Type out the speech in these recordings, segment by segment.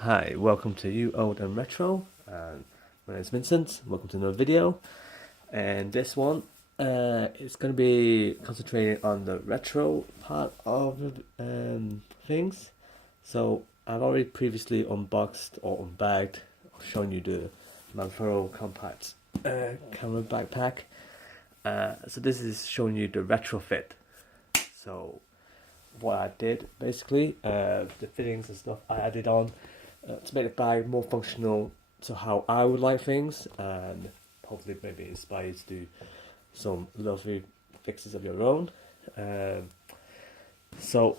Hi, welcome to You Old and Retro. My name is Vincent. Welcome to another video. And this one is going to be concentrating on the retro part of things. So I've already previously unboxed or unbagged or shown you the Manfrotto Compact Camera Backpack. So this is showing you the RETROFIT. So what I did basically, the fittings and stuff I added on to make the bag more functional to how I would like things, and hopefully maybe inspire you to do some lovely fixes of your own. So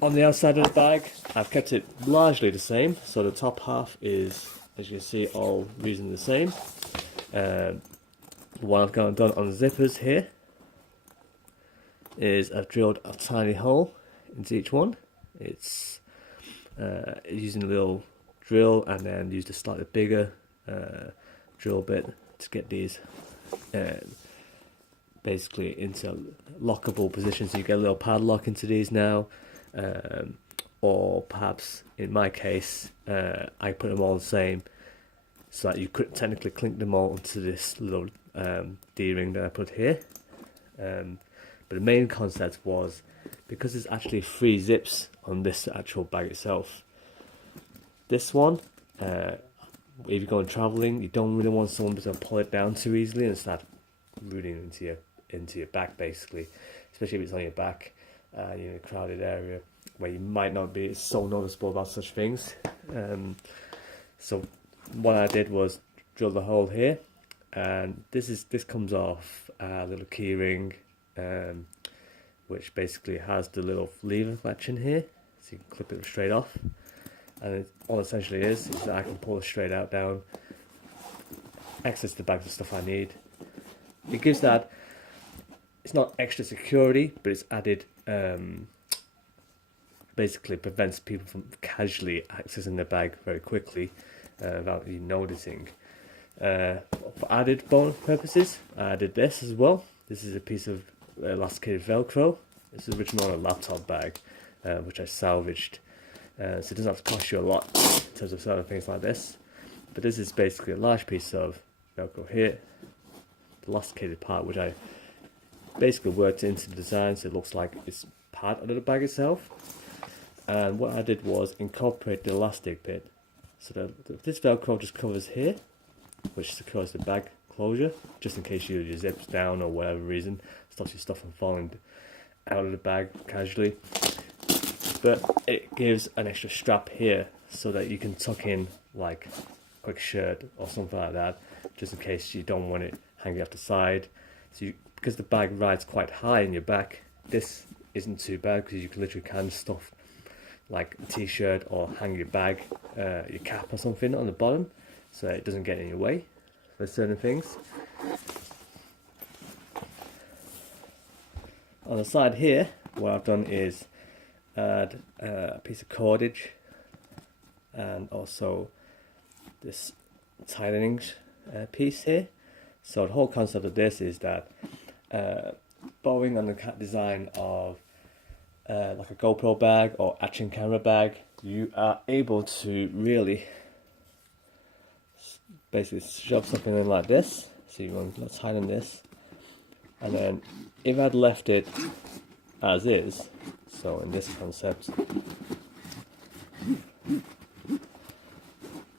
on the outside of the bag, I've kept it largely the same. So the top half is, as you can see, all reasonably the same. What I've done on the zippers here is I've drilled a tiny hole into each one. It's using a little drill and then used a slightly bigger drill bit to get these basically into lockable positions. So you get a little padlock into these now, or perhaps in my case I put them all the same so that you could technically clink them all onto this little D-ring that I put here. But the main concept was, because there's actually 3 zips on this actual bag itself, this one, if you're going travelling, you don't really want someone to pull it down too easily and start rooting into your back, basically, especially if it's on your back, you're in a crowded area where you might not be so noticeable about such things. So what I did was drill the hole here, and this comes off a little key ring, which basically has the little lever latch in here, so you can clip it straight off. And all it essentially is that I can pull it straight out, down, access the bags of stuff I need. It gives that, it's not extra security, but it's added, basically prevents people from casually accessing the bag very quickly without you noticing. For added bonus purposes, I added this as well. This is a piece of elasticated Velcro. This is originally on a laptop bag, which I salvaged. So it doesn't have to cost you a lot in terms of selling things like this. But this is basically a large piece of Velcro here, the elasticated part, which I basically worked into the design so it looks like it's part of the bag itself. And what I did was incorporate the elastic bit. So that this Velcro just covers here, which secures the bag closure, just in case your zips down or whatever reason, stops your stuff from falling out of the bag casually. But it gives an extra strap here so that you can tuck in like a quick shirt or something like that, just in case you don't want it hanging off the side. So because the bag rides quite high in your back, this isn't too bad, because you literally can stuff like a t-shirt or hang your bag, your cap or something on the bottom, so it doesn't get in your way for certain things. On the side here, what I've done is add a piece of cordage and also this tightening piece here. So the whole concept of this is that borrowing on the design of like a GoPro bag or action camera bag, you are able to really basically shove something in like this. So you want to tighten this, and then if I'd left it as is, so in this concept,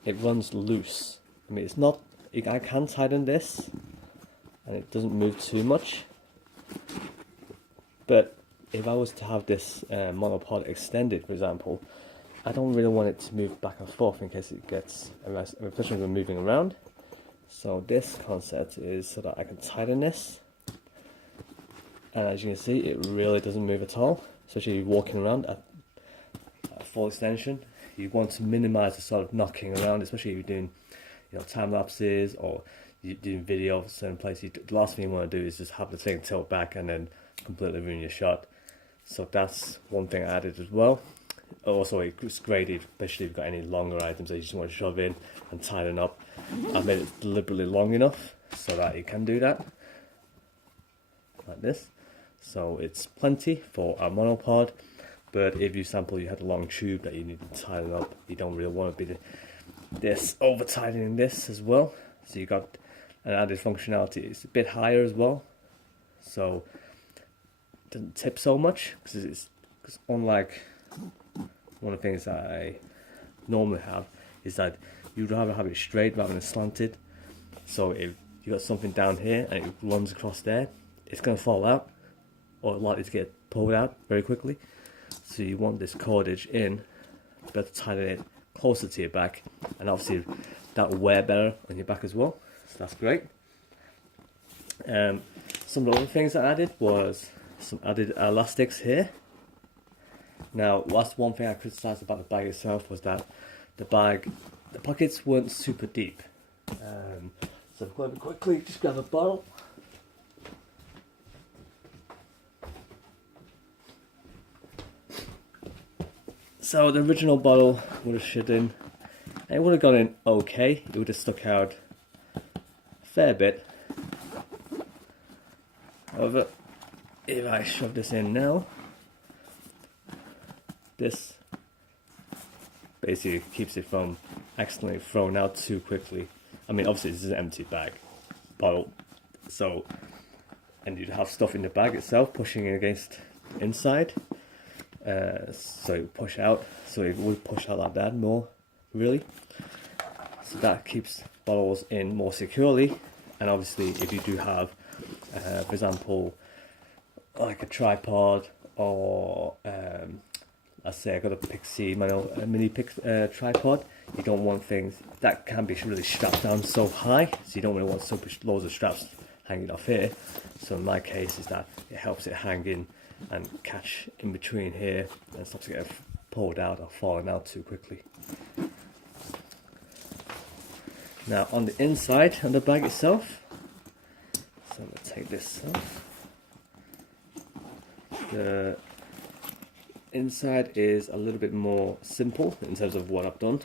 it runs loose. I mean, it's not, I can tighten this and it doesn't move too much, but if I was to have this monopod extended, for example, I don't really want it to move back and forth in case it gets, especially when we're moving around. So this concept is so that I can tighten this, and as you can see, it really doesn't move at all. Especially if you're walking around at full extension, you want to minimize the sort of knocking around, especially if you're doing, time lapses or you're doing video of a certain place. The last thing you want to do is just have the thing tilt back and then completely ruin your shot. So that's one thing I added as well. Also, it's great especially if you've got any longer items that you just want to shove in and tighten up. I made it deliberately long enough so that you can do that, like this. So it's plenty for a monopod. But if you sample you had a long tube that you need to tighten up, you don't really want to be this over tightening this as well. So you got an added functionality. It's a bit higher as well, so it doesn't tip so much, because unlike one of the things that I normally have is that you'd rather have it straight rather than slanted. So if you got something down here and it runs across there, it's going to fall out, or likely to get pulled out very quickly. So you want this cordage in, better tighten it closer to your back, and obviously that will wear better on your back as well. So that's great. Some of the other things I added was some added elastics here. Now, that's one thing I criticised about the bag itself, was that the pockets weren't super deep. So I'm going to quickly just grab a bottle. So the original bottle would have shit in, and it would have gone in okay. It would have stuck out a fair bit. However, if I shove this in now, this basically keeps it from accidentally thrown out too quickly. I mean, obviously this is an empty bottle, so, and you'd have stuff in the bag itself pushing against the inside. So it would push out, so it would push out like that more, really. So that keeps bottles in more securely. And obviously if you do have, for example, like a tripod, or let's say I got a Pixie mini tripod, you don't want things that can be really strapped down so high, so you don't really want loads of straps hanging off here. So in my case is that it helps it hang in and catch in between here, and stops it getting pulled out or falling out too quickly. Now on the inside of the bag itself, so I'm going to take this off. The inside is a little bit more simple in terms of what I've done.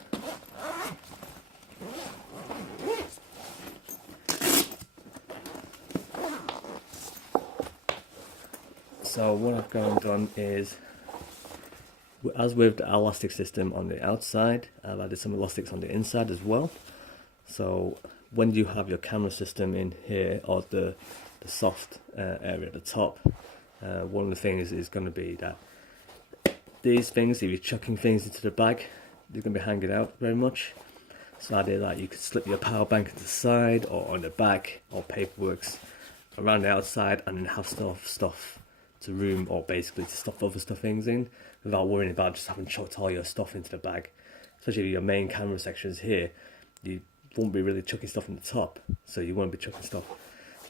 So what I've gone and done is, as with the elastic system on the outside, I've added some elastics on the inside as well. So when you have your camera system in here, or the soft area at the top, one of the things is going to be that these things, if you're chucking things into the bag, they're going to be hanging out very much. So I did that. You could slip your power bank to the side or on the back, or paperworks around the outside, and then have stuff to room, or basically to stuff other things in, without worrying about just having chucked all your stuff into the bag. Especially if your main camera sections here, you won't be really chucking stuff in the top, so you won't be chucking stuff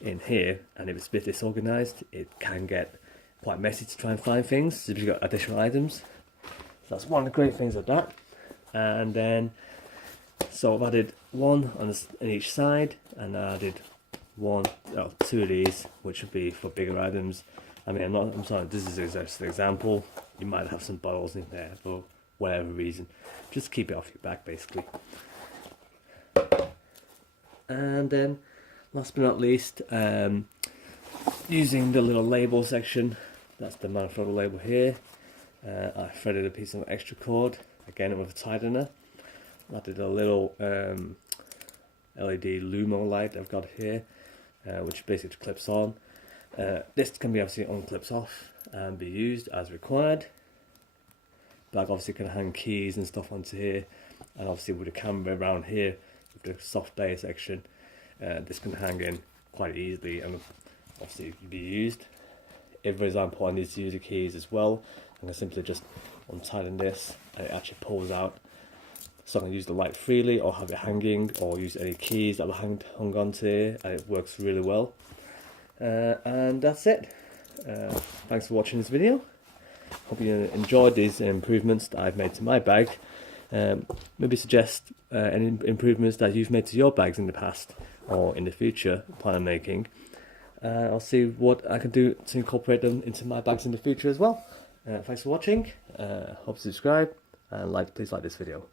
in here, and if it's a bit disorganized, it can get quite messy to try and find things if you've got additional items. So that's one of the great things of that. And then, so I've added one on each side, and I added two of these, which would be for bigger items. I mean, I'm sorry, this is just an example. You might have some bottles in there for whatever reason. Just keep it off your back, basically. And then, last but not least, using the little label section, that's the Manfrotto label here. I threaded a piece of extra cord, again with a tightener. I did a little LED Lumo light I've got here, which basically clips on. This can be obviously unclips off and be used as required. But I obviously can hang keys and stuff onto here, and obviously with the camera around here, with the soft bay section, this can hang in quite easily and obviously be used. If, for example, I need to use the keys as well, I'm going to simply just untighten this, and it actually pulls out. So I can use the light freely, or have it hanging, or use any keys that are hung onto here, and it works really well. And that's it. Thanks for watching this video. Hope you enjoyed these improvements that I've made to my bag. Maybe suggest any improvements that you've made to your bags in the past or in the future plan on making. I'll see what I can do to incorporate them into my bags in the future as well. Thanks for watching. Hope you subscribe, and please like this video.